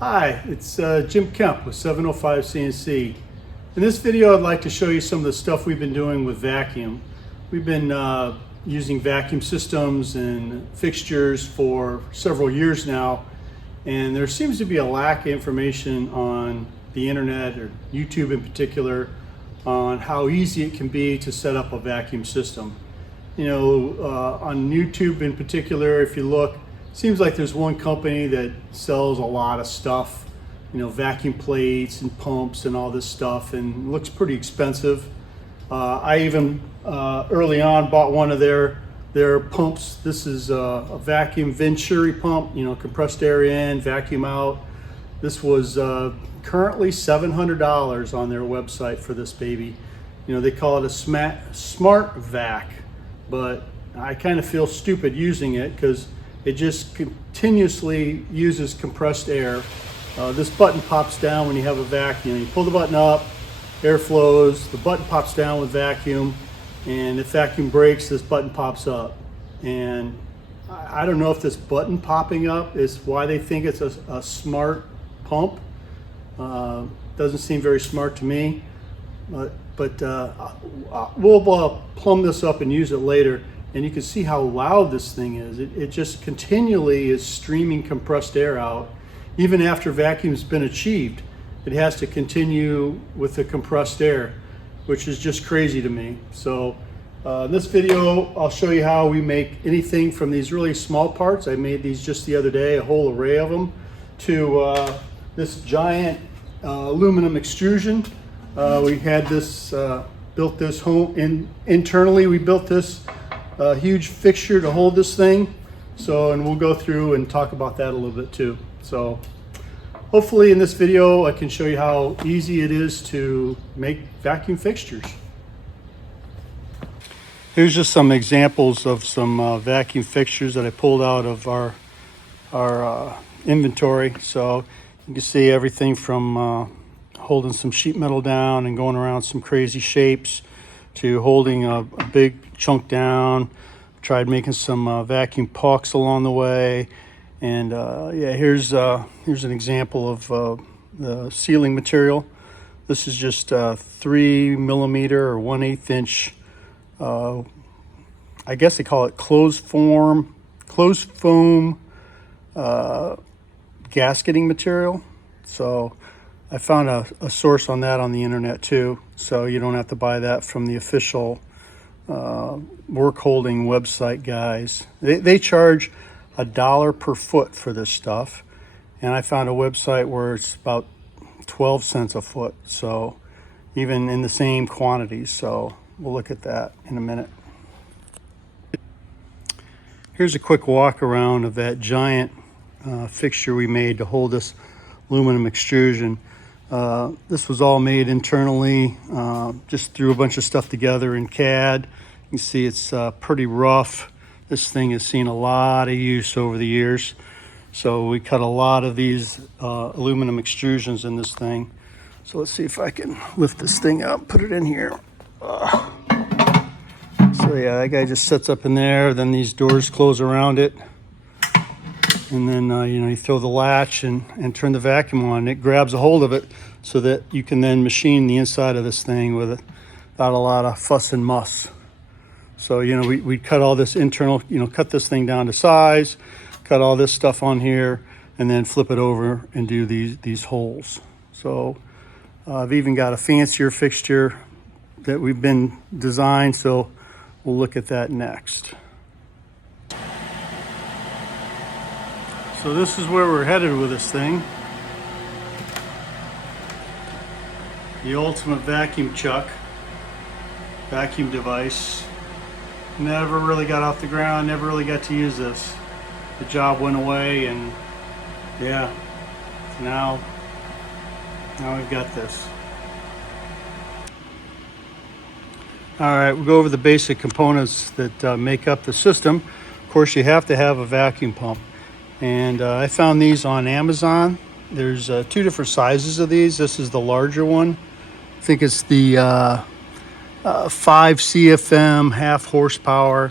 Hi, it's Jim Kemp with 705 CNC. In this video, I'd like to show you some of the stuff we've been doing with vacuum. We've been using vacuum systems and fixtures for several years now, and there seems to be a lack of information on the internet, or YouTube in particular, on how easy it can be to set up a vacuum system. You know, on YouTube in particular, if you look, seems like there's one company that sells a lot of stuff, you know, vacuum plates and pumps and all this stuff, and looks pretty expensive. I even early on bought one of their pumps. This is a vacuum Venturi pump, you know, compressed air in, vacuum out. This was currently $700 on their website for this baby. You know, they call it a smart vac, but I kind of feel stupid using it because it just continuously uses compressed air. This button pops down when you have a vacuum. You pull the button up, air flows, the button pops down with vacuum, and if vacuum breaks, this button pops up. And I don't know if this button popping up is why they think it's a smart pump. Doesn't seem very smart to me, but we'll plumb this up and use it later. And you can see how loud this thing is. It just continually is streaming compressed air out. Even after vacuum's been achieved, it has to continue with the compressed air, which is just crazy to me. So in this video, I'll show you how we make anything from these really small parts. I made these just the other day, a whole array of them, to this giant aluminum extrusion. We had this, built this home internally. We built this huge fixture to hold this thing. So, and we'll go through and talk about that a little bit too. So hopefully in this video, I can show you how easy it is to make vacuum fixtures. Here's just some examples of some vacuum fixtures that I pulled out of our inventory. So you can see everything from holding some sheet metal down and going around some crazy shapes to holding a big chunk down. Tried making some vacuum pucks along the way. And yeah, here's an example of the sealing material. This is just 3 millimeter or 1/8 inch, I guess they call it closed foam gasketing material. So I found a source on that on the internet too, so you don't have to buy that from the official work holding website guys. They charge $1 per foot for this stuff, and I found a website where it's about 12 cents a foot, so even in the same quantities. So we'll look at that in a minute. Here's a quick walk around of that giant fixture we made to hold this aluminum extrusion. This was all made internally, just threw a bunch of stuff together in CAD. You can see it's pretty rough. This thing has seen a lot of use over the years. So we cut a lot of these aluminum extrusions in this thing. So let's see if I can lift this thing up, put it in here. So yeah, that guy just sits up in there, then these doors close around it. And then, you know, you throw the latch and turn the vacuum on. It grabs a hold of it so that you can then machine the inside of this thing without a lot of fuss and muss. So, you know, we cut all this internal, you know, cut this thing down to size, cut all this stuff on here, and then flip it over and do these holes. So I've even got a fancier fixture that we've been designed, so we'll look at that next. So this is where we're headed with this thing. The ultimate vacuum chuck, vacuum device. Never really got off the ground, never really got to use this. The job went away, and yeah, now we've got this. All right, we'll go over the basic components that make up the system. Of course, you have to have a vacuum pump. And I found these on Amazon. There's 2 different sizes of these. This is the larger one. I think it's the 5 CFM, half horsepower.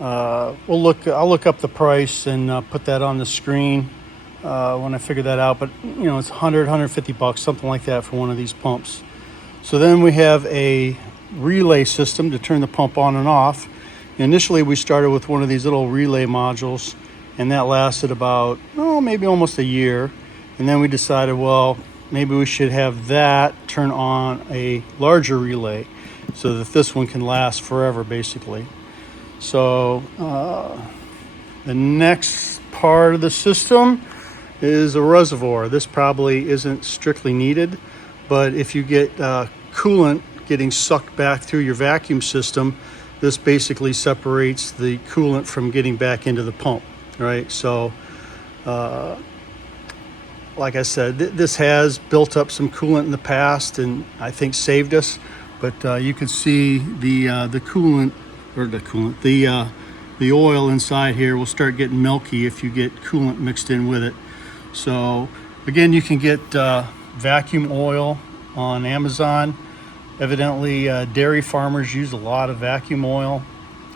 I'll look up the price and put that on the screen. when I figured that out, but you know, it's 150 bucks, something like that for one of these pumps. So then we have a relay system to turn the pump on and off. Initially we started with one of these little relay modules, and that lasted about maybe almost a year. And then we decided, well, maybe we should have that turn on a larger relay so that this one can last forever, basically. So the next part of the system is a reservoir. This probably isn't strictly needed, but if you get coolant getting sucked back through your vacuum system, this basically separates the coolant from getting back into the pump, right? So like I said, this has built up some coolant in the past and I think saved us, but you can see the coolant, or the oil inside here will start getting milky if you get coolant mixed in with it. So again, you can get vacuum oil on Amazon. Evidently, dairy farmers use a lot of vacuum oil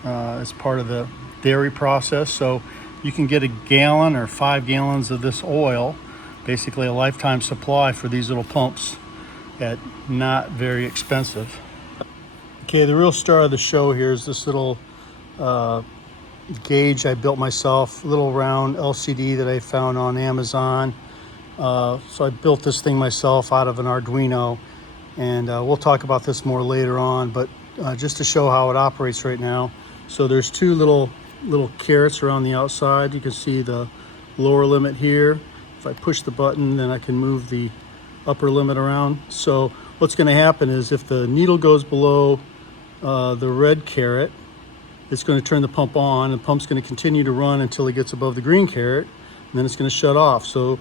as part of the dairy process. So you can get a gallon or 5 gallons of this oil, basically a lifetime supply for these little pumps at not very expensive. Okay, the real star of the show here is this little gauge I built myself, a little round LCD that I found on Amazon. So I built this thing myself out of an Arduino, and we'll talk about this more later on, but just to show how it operates right now. So there's two little carrots around the outside. You can see the lower limit here. If I push the button, then I can move the upper limit around. So what's going to happen is if the needle goes below the red carrot, it's going to turn the pump on. The pump's going to continue to run until it gets above the green carrot, and then it's going to shut off. So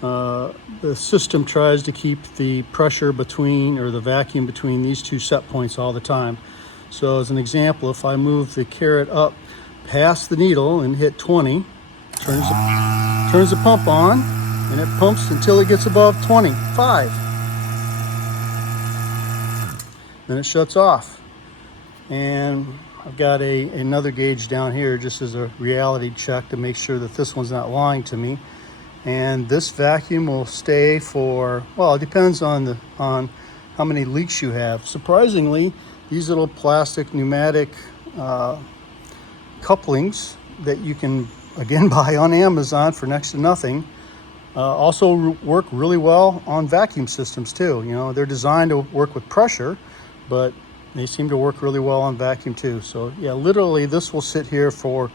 the system tries to keep the pressure between, or the vacuum between these two set points all the time. So as an example, if I move the carrot up past the needle and hit 20, turns the pump on, and it pumps until it gets above 25. Then it shuts off. And I've got another gauge down here just as a reality check to make sure that this one's not lying to me. And this vacuum will stay for, well, it depends on how many leaks you have. Surprisingly, these little plastic pneumatic couplings that you can again buy on Amazon for next to nothing also work really well on vacuum systems too. You know, they're designed to work with pressure, but they seem to work really well on vacuum too. So yeah, literally this will sit here for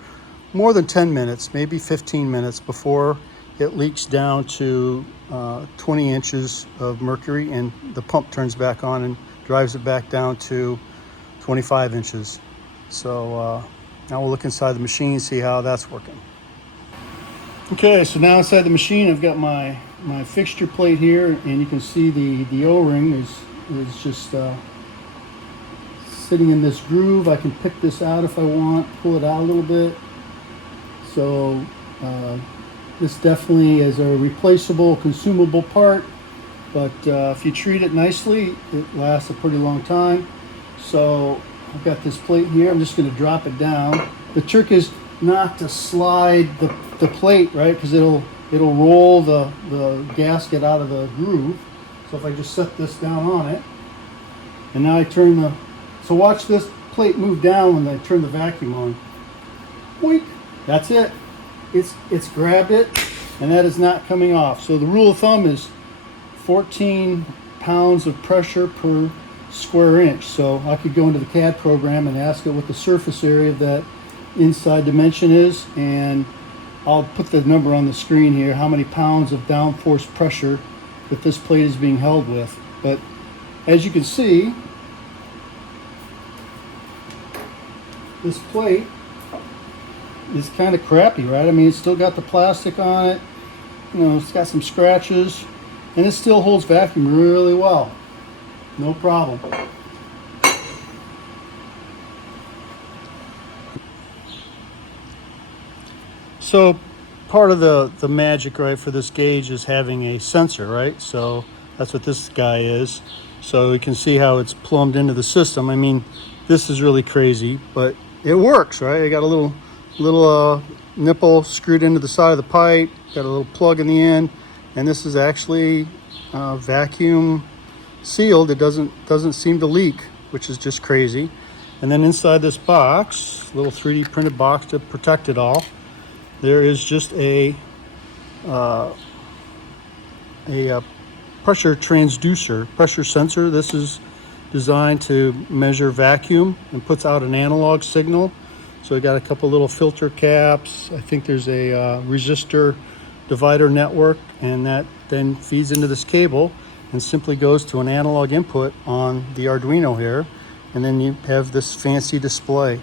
more than 10 minutes, maybe 15 minutes before it leaks down to 20 inches of mercury, and the pump turns back on and drives it back down to 25 inches. So now we'll look inside the machine and see how that's working. Okay, so now inside the machine I've got my fixture plate here, and you can see the O-ring is just sitting in this groove. I can pick this out if I want, pull it out a little bit. So this definitely is a replaceable, consumable part, but if you treat it nicely, it lasts a pretty long time. So I've got this plate here. I'm just going to drop it down. The trick is not to slide the plate, right? Because it'll roll the gasket out of the groove. So if I just set this down on it, and now I turn the, so watch this plate move down when I turn the vacuum on. Boink. That's it. It's grabbed it, and that is not coming off. So the rule of thumb is 14 pounds of pressure per square inch. So I could go into the CAD program and ask it what the surface area of that inside dimension is, and I'll put the number on the screen here, how many pounds of downforce pressure that this plate is being held with. But as you can see, this plate is kind of crappy, right? I mean, it's still got the plastic on it, you know, it's got some scratches, and it still holds vacuum really well. No problem. So part of the magic, right, for this gauge is having a sensor, right? So that's what this guy is. So you can see how it's plumbed into the system. I mean, this is really crazy, but it works, right? I got a little nipple screwed into the side of the pipe, got a little plug in the end, and this is actually vacuum sealed. It doesn't seem to leak, which is just crazy. And then inside this box, little 3D printed box to protect it all, there is just a pressure transducer, pressure sensor. This is designed to measure vacuum and puts out an analog signal. So we got a couple little filter caps. I think there's a resistor divider network, and that then feeds into this cable and simply goes to an analog input on the Arduino here. And then you have this fancy display.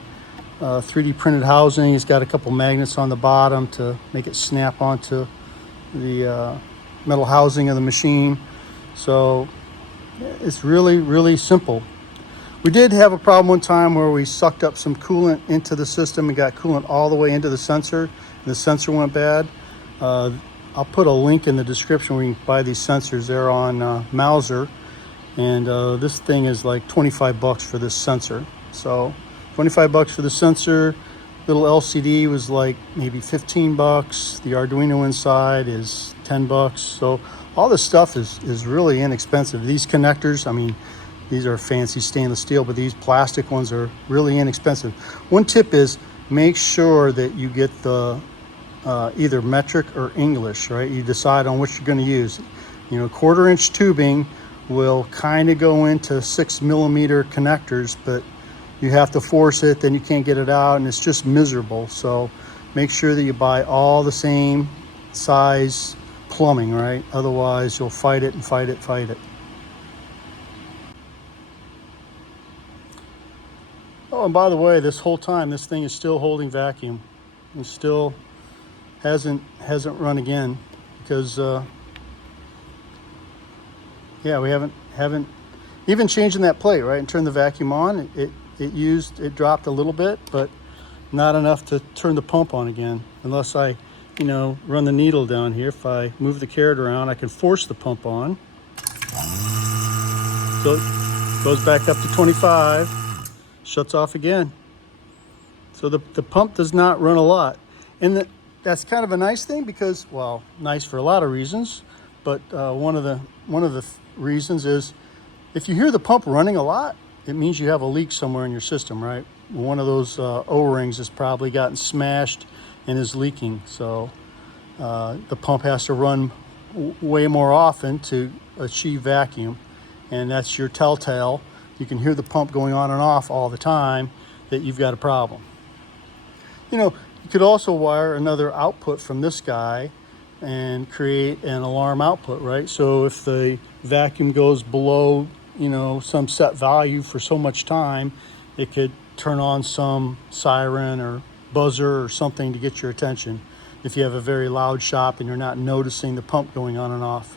3D printed housing. It's got a couple magnets on the bottom to make it snap onto the metal housing of the machine. So it's really, really simple. We did have a problem one time where we sucked up some coolant into the system and got coolant all the way into the sensor, and the sensor went bad. I'll put a link in the description where you can buy these sensors. They're on Mauser, and this thing is like 25 bucks for this sensor. So 25 bucks for the sensor. Little LCD was like maybe 15 bucks. The Arduino inside is 10 bucks. So all this stuff is really inexpensive. These connectors, I mean, these are fancy stainless steel, but these plastic ones are really inexpensive. One tip is make sure that you get the either metric or English, right? You decide on which you're going to use. You know, 1/4 inch tubing will kind of go into 6mm connectors, but you have to force it, then you can't get it out, and it's just miserable. So make sure that you buy all the same size plumbing, right? Otherwise you'll fight it and fight it, fight it. Oh, and by the way, this whole time this thing is still holding vacuum. It still hasn't run again because yeah, we haven't even changing that plate, right, and turn the vacuum on. It dropped a little bit, but not enough to turn the pump on again. Unless I, you know, run the needle down here. If I move the carrot around, I can force the pump on. So it goes back up to 25, shuts off again. So the pump does not run a lot, and that's kind of a nice thing because, well, nice for a lot of reasons, but one of the reasons is if you hear the pump running a lot, it means you have a leak somewhere in your system, right? One of those O-rings has probably gotten smashed and is leaking. So the pump has to run way more often to achieve vacuum. And that's your telltale. You can hear the pump going on and off all the time that you've got a problem. You know, you could also wire another output from this guy and create an alarm output, right? So if the vacuum goes below, you know, some set value for so much time, it could turn on some siren or buzzer or something to get your attention if you have a very loud shop and you're not noticing the pump going on and off.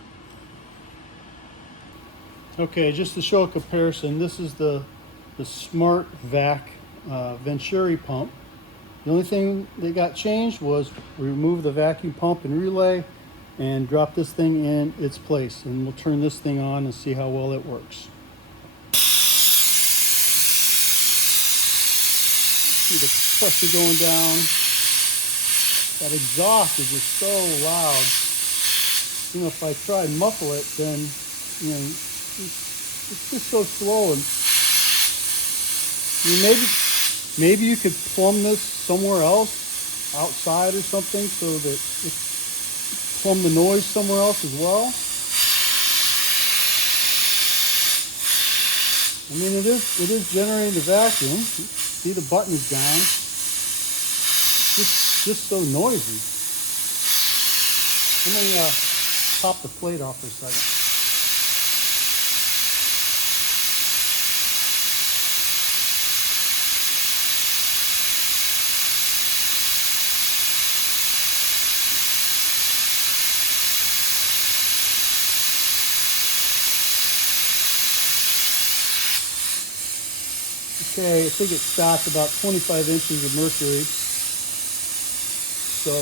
Okay, just to show a comparison, this is the Smart Vac Venturi pump. The only thing that got changed was we removed the vacuum pump and relay and drop this thing in its place, and we'll turn this thing on and see how well it works. See the pressure going down. That exhaust is just so loud. You know, if I try and muffle it, then, you know, it's just so slow. And I mean, maybe you could plumb this somewhere else, outside or something, so that it plumb the noise somewhere else as well. I mean, it is generating the vacuum. See, the button is down. It's just so noisy. Let me pop the plate off for a second. Okay, I think it stopped about 25 inches of mercury. So,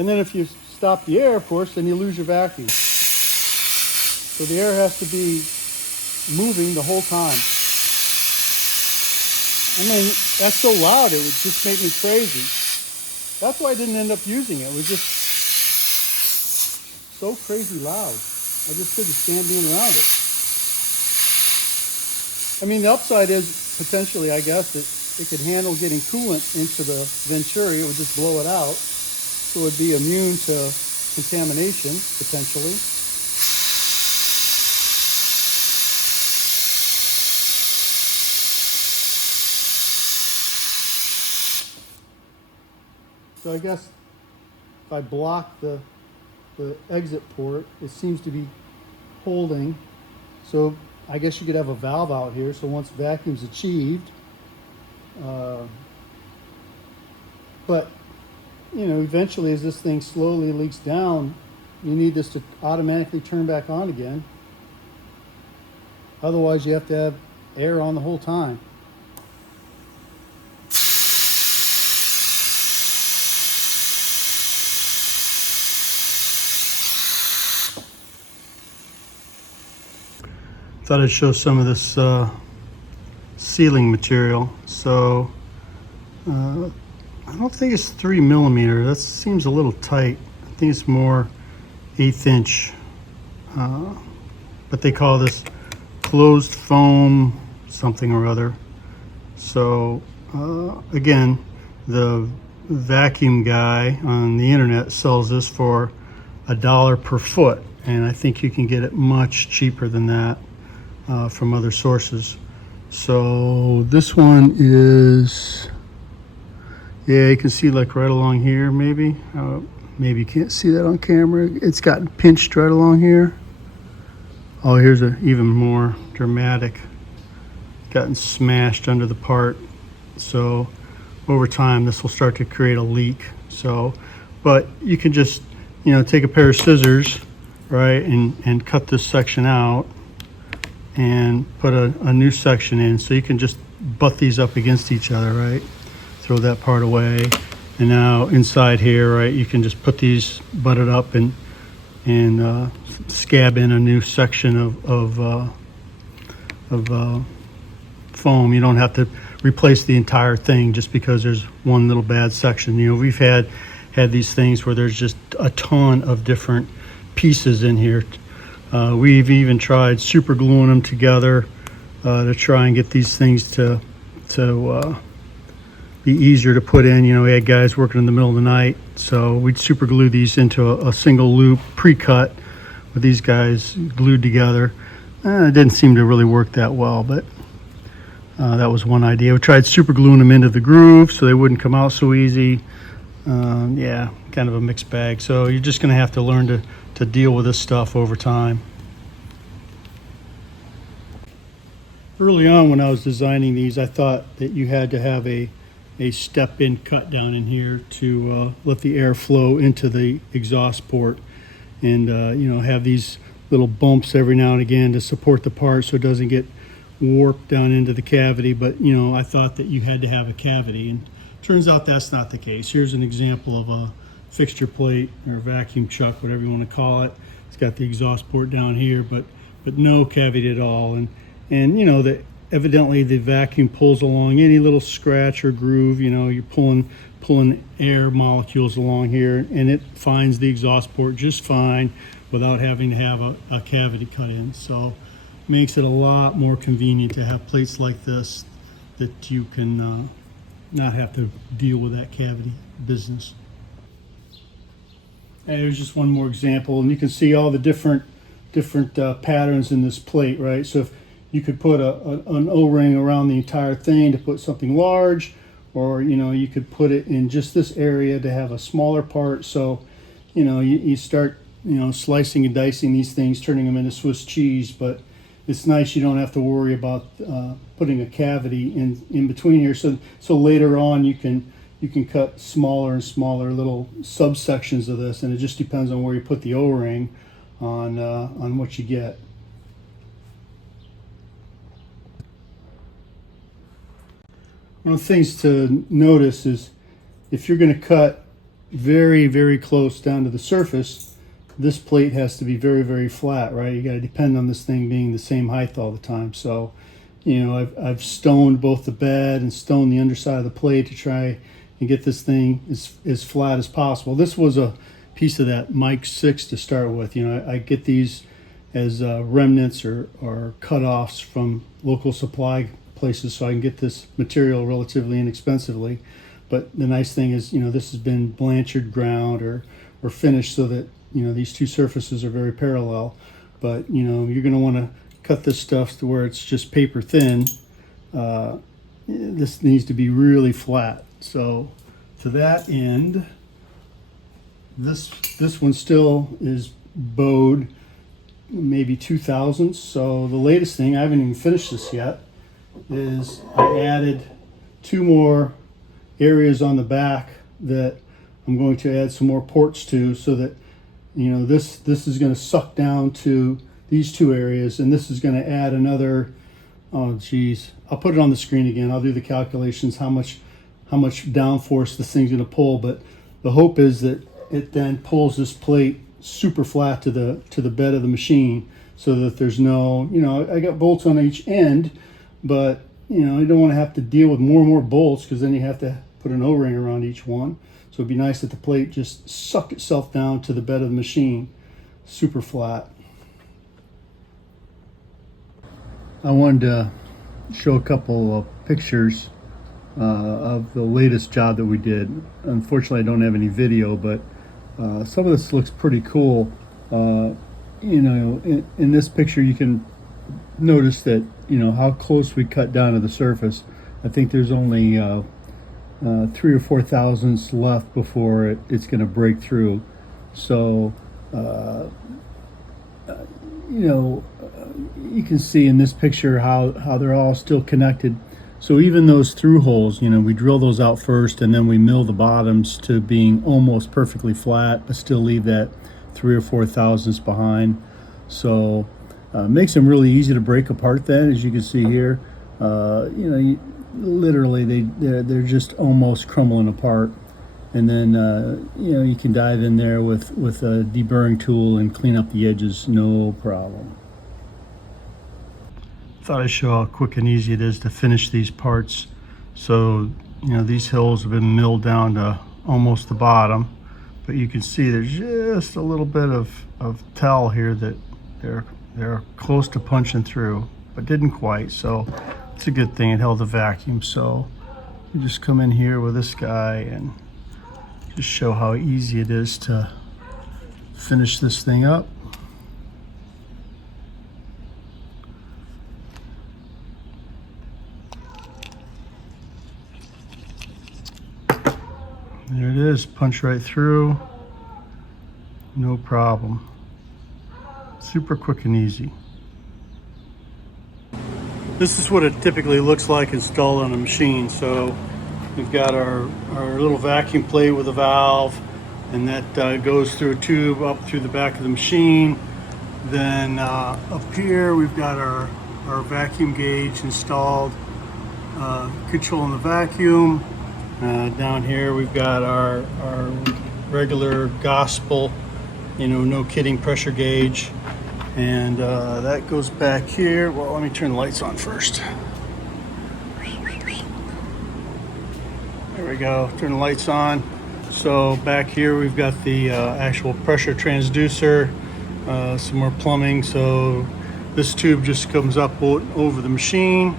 and then if you stop the air, of course, then you lose your vacuum. So the air has to be moving the whole time. I mean, that's so loud, it would just make me crazy. That's why I didn't end up using it. It was just so crazy loud. I just couldn't stand being around it. I mean, the upside is potentially, I guess, that it could handle getting coolant into the venturi. It would just blow it out. So it would be immune to contamination, potentially. So I guess if I block the exit port, it seems to be holding. So I guess you could have a valve out here. So once vacuum's achieved, but you know, eventually as this thing slowly leaks down, you need this to automatically turn back on again. Otherwise you have to have air on the whole time. Thought I'd show some of this sealing material. So I don't think it's 3mm. That seems a little tight. I think it's more 1/8 inch. But they call this closed foam something or other. So again, the vacuum guy on the internet sells this for $1 per foot, and I think you can get it much cheaper than that from other sources. So this one is, yeah, you can see like right along here, maybe. Maybe you can't see that on camera. It's gotten pinched right along here. Oh, here's a even more dramatic. Gotten smashed under the part. So over time, this will start to create a leak. So, but you can just, you know, take a pair of scissors, right, and cut this section out and put a new section in. So you can just butt these up against each other, right? Throw that part away. And now inside here, right, you can just put these butted up and scab in a new section of foam. You don't have to replace the entire thing just because there's one little bad section. You know, we've had these things where there's just a ton of different pieces in here. We've even tried super gluing them together to try and get these things to be easier to put in. You know, we had guys working in the middle of the night, so we'd super glue these into a single loop pre-cut with these guys glued together. It didn't seem to really work that well, but that was one idea. We tried super gluing them into the groove so they wouldn't come out so easy. Yeah, kind of a mixed bag. So you're just gonna have to learn to deal with this stuff over time. Early on when I was designing these, I thought that you had to have a step-in cut down in here to let the air flow into the exhaust port, and you know, have these little bumps every now and again to support the part so it doesn't get warped down into the cavity. But you know, I thought that you had to have a cavity, and turns out that's not the case. Here's an example of a fixture plate or vacuum chuck, whatever you want to call it. It's got the exhaust port down here, but no cavity at all. And you know that evidently the vacuum pulls along any little scratch or groove. You know, you're pulling air molecules along here, and it finds the exhaust port just fine without having to have a cavity cut in. So it makes it a lot more convenient to have plates like this that you can not have to deal with that cavity business. And here's just one more example, and you can see all the different patterns in this plate, right? So if you could put an O-ring around the entire thing to put something large, or you know, you could put it in just this area to have a smaller part. So you know, you start, you know, slicing and dicing these things, turning them into Swiss cheese. But it's nice you don't have to worry about putting a cavity in between here. So later on you can cut smaller and smaller little subsections of this, and it just depends on where you put the O-ring on what you get. One of the things to notice is if you're going to cut very, very close down to the surface, this plate has to be very, very flat, right? You got to depend on this thing being the same height all the time. So, you know, I've stoned both the bed and stoned the underside of the plate to try and get this thing as flat as possible. This was a piece of that Mike 6 to start with. You know, I get these as remnants or cut-offs from local supply places, so I can get this material relatively inexpensively. But the nice thing is, you know, this has been blanched, ground, or finished so that, you know, these two surfaces are very parallel. But, you know, you're going to want to cut this stuff to where it's just paper thin. This needs to be really flat. So to that end, this one still is bowed maybe 2/1000. So the latest thing, I haven't even finished this yet, is I added 2 more areas on the back that I'm going to add some more ports to, so that, you know, this is going to suck down to these 2 areas, and this is going to add another, oh geez, I'll put it on the screen again. I'll do the calculations how much downforce this thing's going to pull, but the hope is that it then pulls this plate super flat to the bed of the machine, so that there's no, you know, I got bolts on each end, but, you know, you don't want to have to deal with more and more bolts, because then you have to put an O-ring around each one. So it'd be nice that the plate just suck itself down to the bed of the machine, super flat. I wanted to show a couple of pictures of the latest job that we did. Unfortunately, I don't have any video, but some of this looks pretty cool. You know, in this picture, you can notice that, you know, how close we cut down to the surface. I think there's only 3 or 4 thousandths left before it's going to break through. So, you know, you can see in this picture how they're all still connected. So even those through holes, you know, we drill those out first, and then we mill the bottoms to being almost perfectly flat, but still leave that 3 or 4 thousandths behind. So makes them really easy to break apart then, as you can see here. You know, literally they're just almost crumbling apart. And then, you know, you can dive in there with a deburring tool and clean up the edges, no problem. Thought I'd show how quick and easy it is to finish these parts. So, you know, these holes have been milled down to almost the bottom, but you can see there's just a little bit of tell here that they're close to punching through, but didn't quite. So it's a good thing it held the vacuum. So you just come in here with this guy and just show how easy it is to finish this thing up. There it is, punch right through, no problem. Super quick and easy. This is what it typically looks like installed on a machine. So we've got our little vacuum plate with a valve, and that goes through a tube up through the back of the machine. Then up here we've got our vacuum gauge installed, controlling the vacuum. Down here we've got our regular gospel, you know, no kidding pressure gauge, and that goes back here. Well, let me turn the lights on first. There we go, turn the lights on. So back here we've got the actual pressure transducer, some more plumbing. So this tube just comes up over the machine.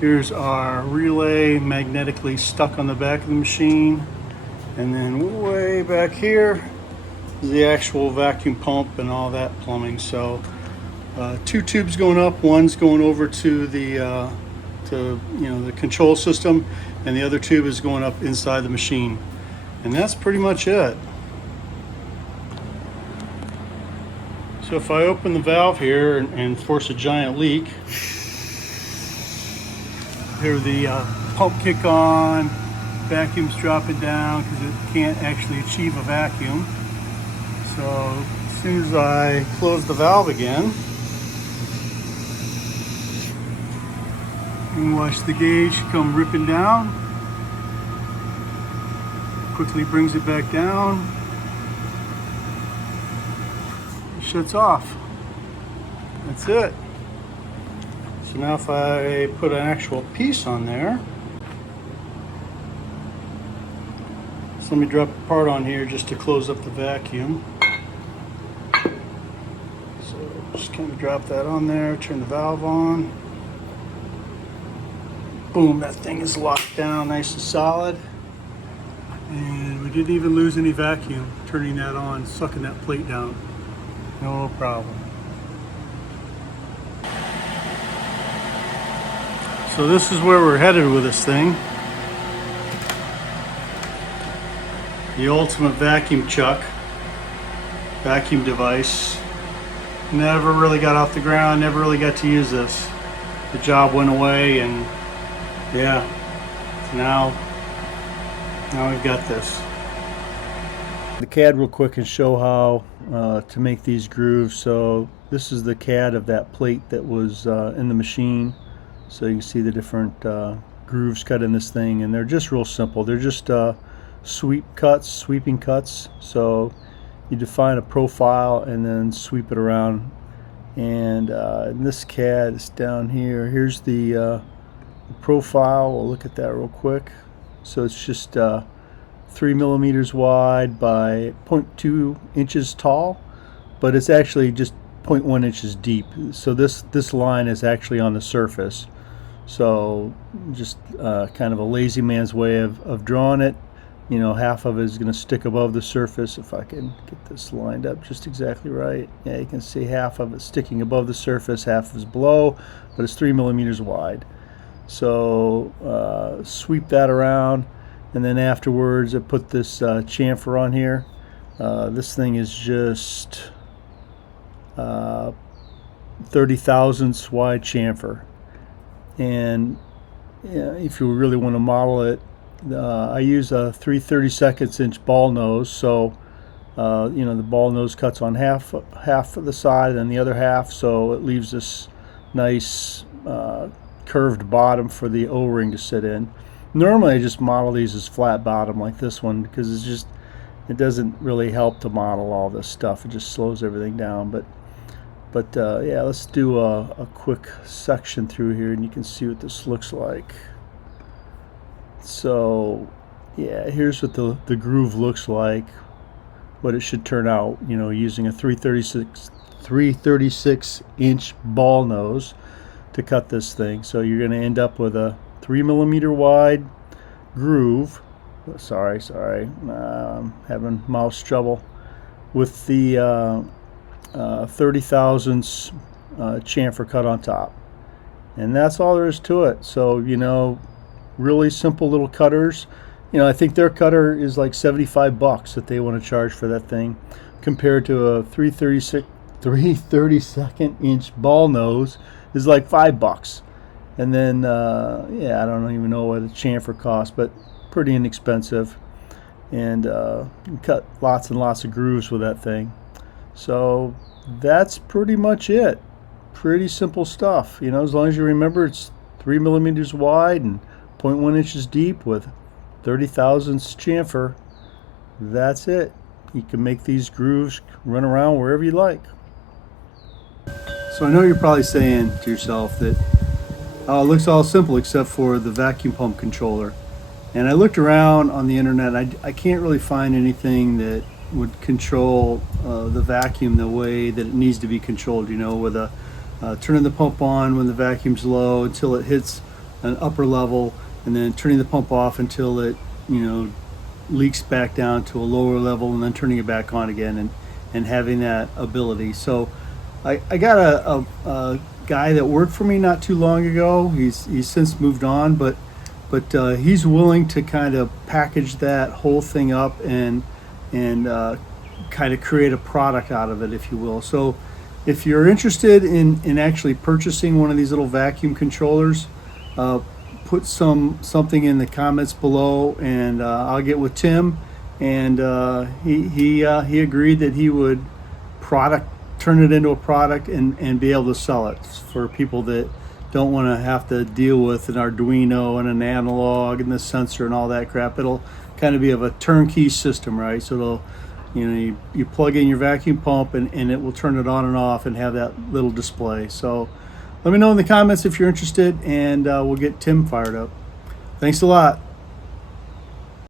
Here's our relay magnetically stuck on the back of the machine. And then way back here is the actual vacuum pump and all that plumbing. So 2 tubes going up, one's going over to the the control system, and the other tube is going up inside the machine. And that's pretty much it. So if I open the valve here and force a giant leak, hear the pump kick on, vacuum's dropping down because it can't actually achieve a vacuum. So as soon as I close the valve again, you can watch the gauge come ripping down. Quickly brings it back down. It shuts off. That's it. So now if I put an actual piece on there, so let me drop a part on here just to close up the vacuum. So just kind of drop that on there, turn the valve on. Boom, that thing is locked down nice and solid. And we didn't even lose any vacuum turning that on, sucking that plate down. No problem. So this is where we're headed with this thing. The ultimate vacuum chuck, vacuum device. Never really got off the ground, never really got to use this. The job went away, and yeah, now we've got this. The CAD real quick and show how to make these grooves. So this is the CAD of that plate that was in the machine. So you can see the different grooves cut in this thing, and they're just real simple. They're just sweeping cuts. So you define a profile and then sweep it around. And in this CAD, it's down here. Here's the profile. We'll look at that real quick. So it's just 3 millimeters wide by 0.2 inches tall, but it's actually just 0.1 inches deep. So this line is actually on the surface. So just kind of a lazy man's way of drawing it. You know, half of it is going to stick above the surface. If I can get this lined up just exactly right. Yeah, you can see half of it sticking above the surface, half is below, but it's 3 millimeters wide. So sweep that around, and then afterwards I put this chamfer on here. This thing is just 30 thousandths wide chamfer. And if you really want to model it, I use a 3/32 inch ball nose. So you know, the ball nose cuts on half of the side and the other half, so it leaves this nice curved bottom for the O-ring to sit in. Normally I just model these as flat bottom like this one, because it doesn't really help to model all this stuff. It just slows everything down. But yeah, let's do a quick section through here, and you can see what this looks like. So yeah, here's what the groove looks like, what it should turn out, you know, using a 3/36 inch ball nose to cut this thing. So you're going to end up with a 3 millimeter wide groove. Sorry, I'm having mouse trouble. With the 30 thousandths chamfer cut on top, and that's all there is to it. So, you know, really simple little cutters. You know, I think their cutter is like $75 that they want to charge for that thing, compared to a 3/32 inch ball nose is like $5. And then yeah, I don't even know what a chamfer costs, but pretty inexpensive. And you can cut lots and lots of grooves with that thing. So that's pretty much it. Pretty simple stuff, you know, as long as you remember it's 3 millimeters wide and 0.1 inches deep with 30 thousandths chamfer. That's it. You can make these grooves run around wherever you like. So I know you're probably saying to yourself that it looks all simple except for the vacuum pump controller. And I looked around on the internet. I can't really find anything that would control the vacuum the way that it needs to be controlled, you know, with turning the pump on when the vacuum's low until it hits an upper level, and then turning the pump off until it, you know, leaks back down to a lower level, and then turning it back on again, and having that ability. So I got a guy that worked for me not too long ago. He's since moved on, but he's willing to kind of package that whole thing up and kind of create a product out of it, if you will. So if you're interested in actually purchasing one of these little vacuum controllers, put something in the comments below, and I'll get with Tim, and he agreed that he would turn it into a product and be able to sell it for people that don't want to have to deal with an Arduino and an analog and the sensor and all that crap. It'll kind of be of a turnkey system, right? So it'll, you know, you plug in your vacuum pump and it will turn it on and off and have that little display. So Let me know in the comments if you're interested, and we'll get Tim fired up. Thanks a lot.